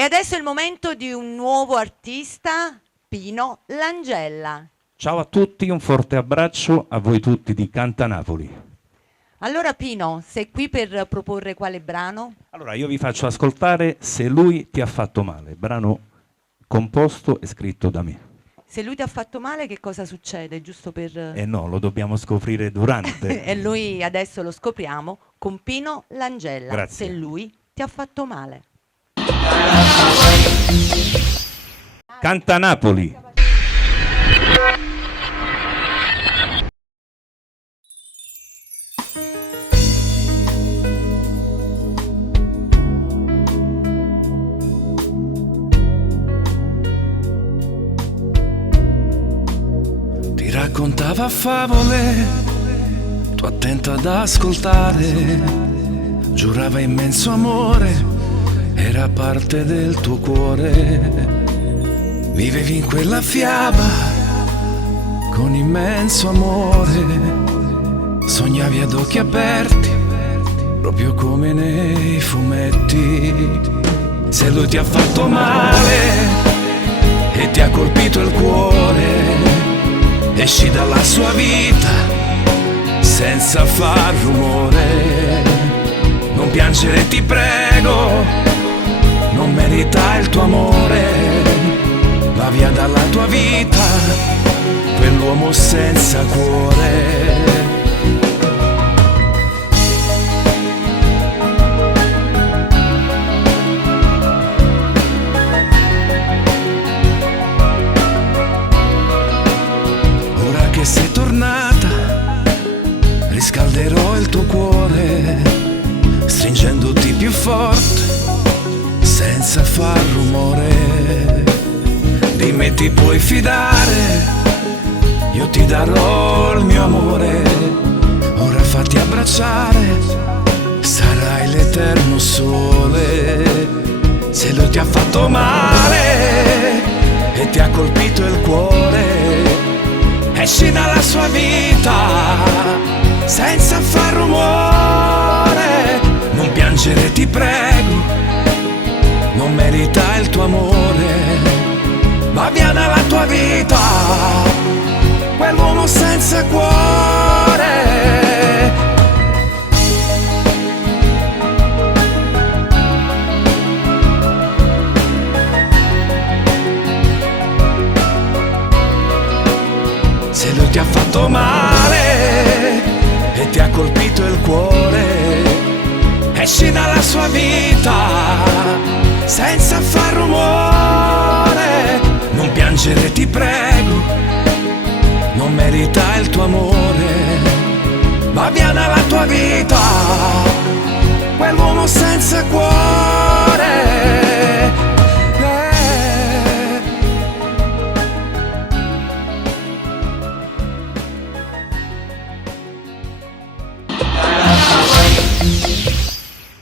E adesso è il momento di un nuovo artista, Pino Langella. Ciao a tutti, un forte abbraccio a voi tutti di Canta Napoli. Allora Pino, sei qui per proporre quale brano? Allora, io vi faccio ascoltare Se lui ti ha fatto male, brano composto e scritto da me. Se lui ti ha fatto male, che cosa succede? Giusto per... No, lo dobbiamo scoprire durante. E lui adesso lo scopriamo con Pino Langella. Grazie. Se lui ti ha fatto male. Canta Napoli. Ti raccontava favole, tu attento ad ascoltare, giurava immenso amore, era parte del tuo cuore. Vivevi in quella fiaba con immenso amore, sognavi ad occhi aperti, proprio come nei fumetti. Se lui ti ha fatto male e ti ha colpito il cuore, esci dalla sua vita senza far rumore. Non piangere, ti prego, non merita il tuo amore. Va via dalla tua vita quell'uomo senza cuore. Ora che sei tornata, riscalderò il tuo cuore, stringendoti più forte senza far rumore. Di me ti puoi fidare, io ti darò il mio amore. Ora fatti abbracciare, sarai l'eterno sole. Se lui ti ha fatto male e ti ha colpito il cuore, esci dalla sua vita senza far rumore. Non piangere, ti prego, non merita il tuo amore. Va via dalla tua vita quell'uomo senza cuore. Se lui ti ha fatto male e ti ha colpito il cuore, esci dalla sua vita senza far rumore. Non piangere, ti prego, non merita il tuo amore. Va via dalla tua vita quell'uomo senza cuore.